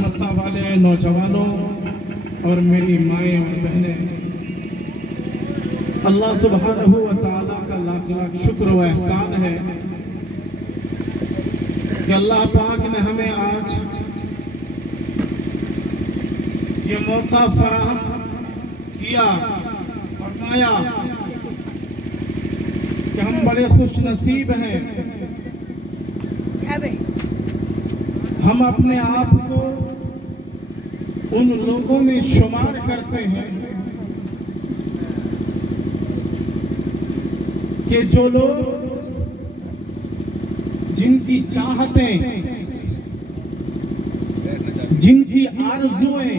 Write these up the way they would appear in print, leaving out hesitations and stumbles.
मसा वाले नौजवानों और मेरी माएँ और बहनें, अल्लाह सुब्हानहू व तआला का लाख लाख शुक्र व एहसान है कि अल्लाह पाक ने हमें आज ये मौका फराहम किया, फरमाया कि हम बड़े खुश नसीब हैं। हम अपने आप को उन लोगों में शुमार करते हैं कि जो लोग, जिनकी चाहतें, जिनकी आरज़ुएं,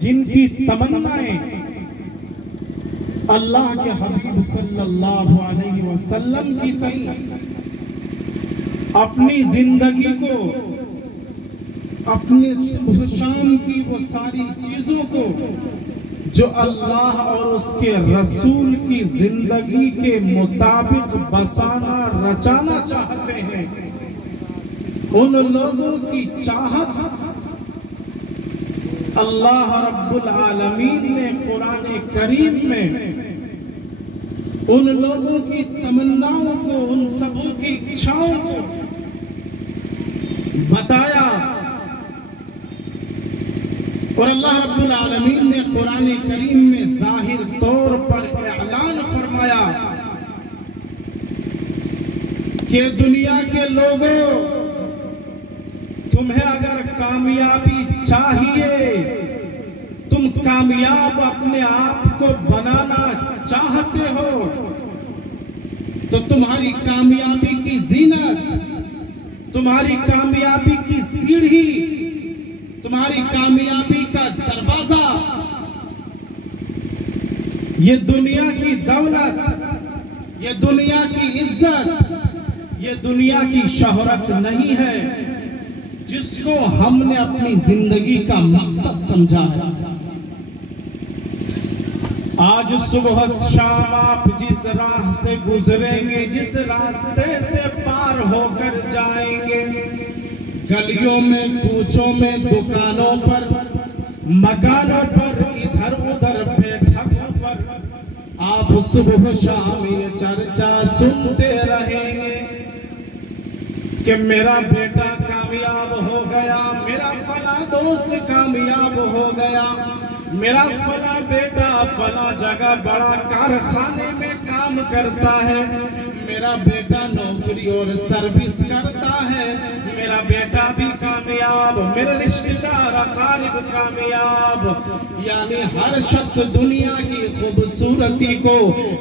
जिनकी तमन्नाएं अल्लाह के हबीब सल्लल्लाहु अलैहि वसल्लम की तरह अपनी जिंदगी को, अपने शाम की वो सारी चीजों को जो अल्लाह और उसके रसूल की जिंदगी के मुताबिक बसाना रचाना चाहते हैं, उन लोगों की चाहत अल्लाह रब्बुल आलमीन ने कुरान करीम में उन लोगों की तमन्नाओं को, उन सबों की इच्छाओं को बताया। और अल्लाह रब्बुल आलमीन ने कुरान करीम में जाहिर तौर पर ऐलान फरमाया कि दुनिया के लोगों, तुम्हें अगर कामयाबी चाहिए, तुम कामयाब अपने आप को बनाना चाहते हो, तो तुम्हारी कामयाबी की जीनत, तुम्हारी कामयाबी की सीढ़ी, तुम्हारी कामयाबी का दरवाजा ये दुनिया की दौलत, ये दुनिया की इज्जत, ये दुनिया की शोहरत नहीं है जिसको हमने अपनी जिंदगी का मकसद समझा है। आज सुबह शाम आप जिस राह से गुजरेंगे, जिस रास्ते से पार होकर जाएंगे, गलियों में, कूचों में, दुकानों पर, मकानों पर, इधर उधर बैठकों पर आप सुबह शाम ये चर्चा सुनते रहेंगे कि मेरा बेटा कामयाब हो गया, मेरा फला दोस्त कामयाब हो गया, मेरा फला बेटा फला जगह बड़ा कारखाने में काम करता है, मेरा बेटा नौकरी और सर्विस करता है, मेरा बेटा भी कामयाब, मेरे रिश्तेदार अकारिब कामयाब। यानी हर शख्स दुनिया की खूबसूरती को,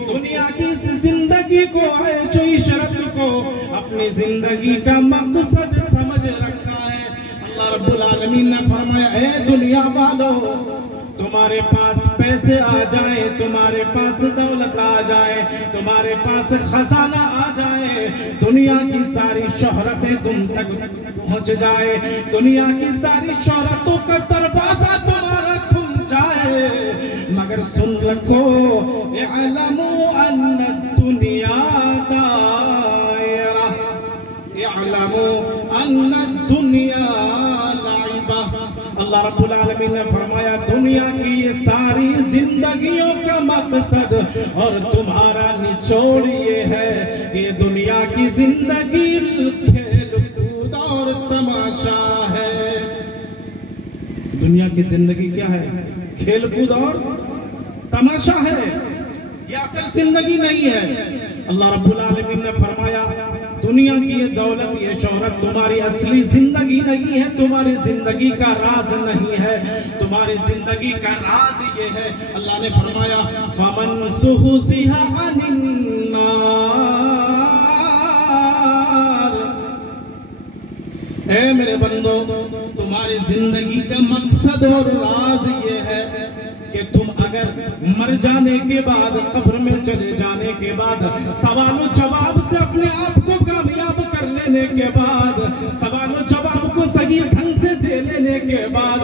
दुनिया की इस जिंदगी को, ऐशो इशरत को अपनी जिंदगी का मकसद समझ रखा है। अल्लाह रब्बुल आलमीन ने फरमाया, ऐ दुनिया वालों, तुम्हारे पास पैसे आ जाए, तुम्हारे पास दौलत आ जाए, तुम्हारे पास खजाना आ जाए, दुनिया की सारी शोहरतें तुम तक पहुंच जाए, दुनिया की सारी शोहरतों का दरवाजा तुम्हारा खुल जाए, मगर सुन रखो, इअलमू अन्ना दुनिया दायरा, इअलमू अन्ना दुनिया लाइबा। अल्लाह रब्बुल आलमीन ने फरमाया, दुनिया की ये सारी जिंदगियों का मकसद और तुम्हारा निचोड़ ये है कि दुनिया की जिंदगी खेल कूद और तमाशा है। दुनिया की जिंदगी क्या है? खेल कूद और तमाशा है, ये असल जिंदगी नहीं है। अल्लाह रब्बुल आलमीन ने फरमाया, दुनिया की ये दौलत, ये शोहरत तुम्हारी असली जिंदगी नहीं है, तुम्हारी जिंदगी का राज नहीं है, तुम्हारी जिंदगी का राज ये है। अल्लाह ने फरमाया, फमन सुहसिहा अनिन नार, ऐ मेरे बंदो, तुम्हारी जिंदगी का मकसद और राज ये है कि तुम अगर मर जाने के बाद, कब्र में चले जाने के बाद, सवालों जवाब से अपने आप को कामयाब कर लेने के बाद, सवालों जवाब को सही ढंग से दे लेने के बाद,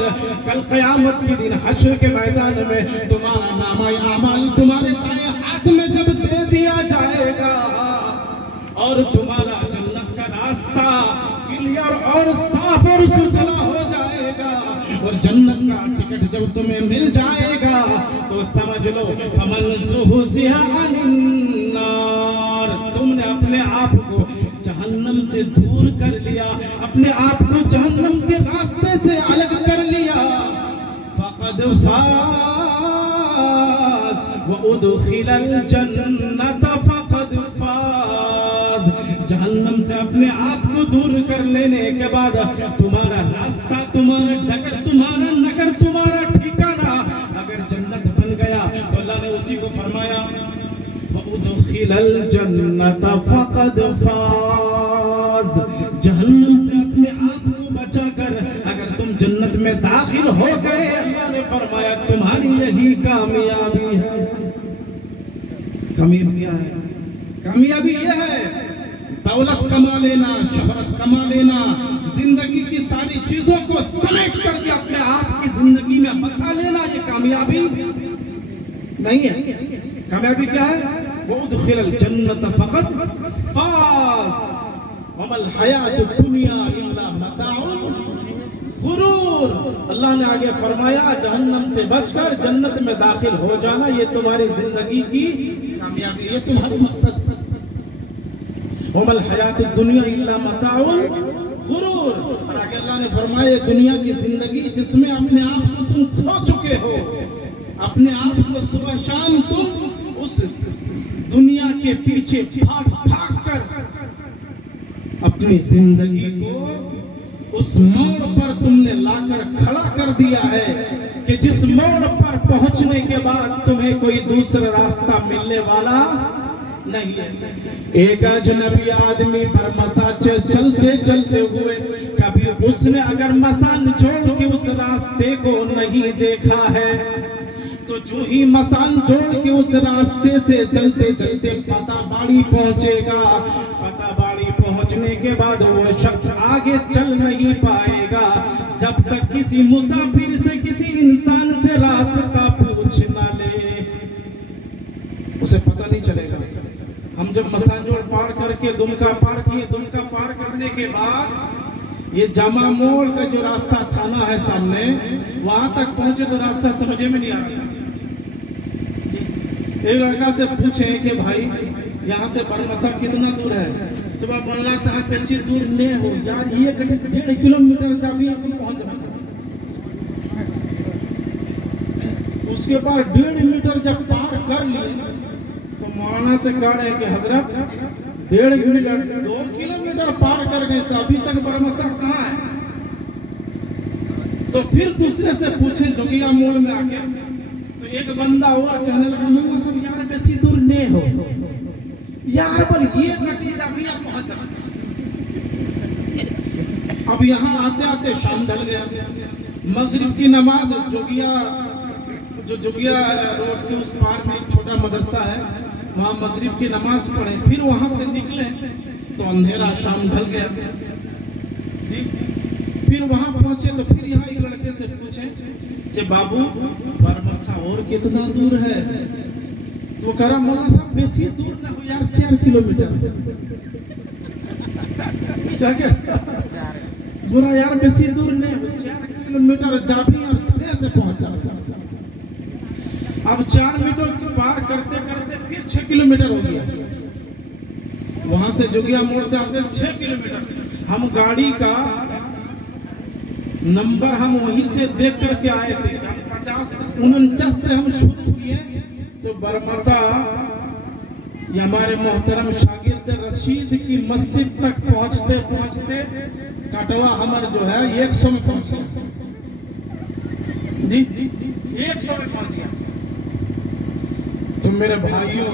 कल क़यामत के दिन हश्र के मैदान में तुम्हारा नामा अमाल तुम्हारे दाएं हाथ में जब दे दिया जाएगा और तुम्हारा जन्नत का रास्ता क्लियर और साफ और सुथरा हो जाएगा, और जन्नत का टिकट जब तुम्हें मिल जाएगा तो समझ लो फमन ज़ुहज़िहा अनिन नार, तुमने अपने आप को जहन्नम से दूर कर लिया, अपने आप को जहन्नम के रास्ते से अलग कर लिया। फ़क़द फ़ाज़ व उदख़िलल जन्नत फ़क़द फ़ाज़। जहन्नम से अपने आप को दूर कर लेने के बाद तुम्हारा रास्ता, तुम्हारा डगर, तुम्हारा नगर, तुम्हारा ठिकाना अगर जन्नत बन गया तो अल्लाह ने उसी को फरमाया वउदखिलल जन्नत फक़द फ़ाज़। जहन्नम से अपने आप को बचाकर अगर तुम जन्नत में दाखिल हो गए, अल्लाह ने फरमाया तुम्हारी यही कामयाबी है। कामयाबी क्या है? कामयाबी यह है दौलत कमा लेना, शोहरत कमा लेना, जिंदगी की सारी चीजों को समेट करके अपने आप की जिंदगी में बसा लेना, ये कामयाबी नहीं है। कामयाबी क्या है? वो उदखिलल जन्नत फक़द फ़ाज़ वमल हयातुद दुनिया इल्ला मताउल गुरूर। अल्लाह ने आगे फरमाया जहन्नम से बचकर जन्नत में दाखिल हो जाना, ये तुम्हारी जिंदगी की कामयाबी, ये तुम्हारा मकसद। वमल हयातुद दुनिया इल्ला मताउल गुरूर। और आगे अल्लाह ने फरमाया दुनिया की जिंदगी जिसमें अपने आप को तुम खो चुके हो, अपने आप को सुबह शाम तुम उस दुनिया के पीछे भाग भाग कर अपनी जिंदगी को उस मोड़ पर तुमने लाकर खड़ा कर दिया है कि जिस मोड़ पर पहुंचने के बाद तुम्हें कोई दूसरा रास्ता मिलने वाला नहीं है। एक अजनबी आदमी पर मसा चलते चलते हुए कभी उसने अगर मसान छोड़ के उस रास्ते को नहीं देखा है तो जो ही मसान छोड़ के उस रास्ते से चलते चलते पताबाड़ी पहुंचेगा, पताबाड़ी पहुंचने के बाद वो शख्स आगे चल नहीं पाएगा जब तक किसी मुसाफिर से, किसी इंसान से रास्ता पूछ ना ले, उसे पता नहीं चलेगा। हम जब मसानजोड़ पार करके दुमका पार किए, दुमका पार करने के बाद ये जामा मोड़ का जो रास्ता थाना है सामने, वहां तक पहुंचे तो रास्ता समझ में नहीं आ रहा। एक लड़का से पूछे कि भाई यहाँ से बरमसा कितना दूर है, तो वह मोहल्ला साहब बेसी दूर नहीं हो यार, ये 1.5 किलोमीटर जाके अपन पहुंच जाता। उसके बाद 1.5 मीटर जब पार कर लिए तो मौलाना से कह रहे कि हजरत 1.5 मीटर 2 किलोमीटर पार कर गए तो अभी तक बरमसा कहाँ है? तो फिर दूसरे से पूछे जोगिया मोड़ में आके, तो एक बंदा और कहने लगा मौलाना साहब यार बेसी दूर नहीं हो यार, पर ये नतीजा भी आप पहुंच जाए। अब यहाँ आते आते शाम ढल गया, मगरिब की नमाज जोगिया रोड के उस पार में एक छोटा मदरसा है, वहाँ मगरिब की नमाज पढ़े, फिर वहां से निकले तो अंधेरा, शाम ढल गया। फिर वहां पहुंचे तो फिर यहाँ एक लड़के से पूछे कि बाबू बरमसा और कितना दूर है? तो कह रहा मौलाना साहब बेसी दूर ना हो यार, 4 किलोमीटर। बोला यार बेसी दूर नहीं हो, 4 किलोमीटर जाबी और थोड़े से पहुंच जाओ। अब 4 मीटर पार करते करते फिर 6 किलोमीटर हो गया। वहां से जोगिया मोड़ से आते 6 किलोमीटर। हम गाड़ी का नंबर हम वहीं से देख करके आए थे, हम 50-49 से हम शुरू किए तो बरमसा ये हमारे मोहतरम शागिर्द रशीद की मस्जिद तक पहुंचते पहुंचते कटवा हमर जो है 100 में पहुंच गया जी, 100 में पहुंच गया। तो मेरे भाइयों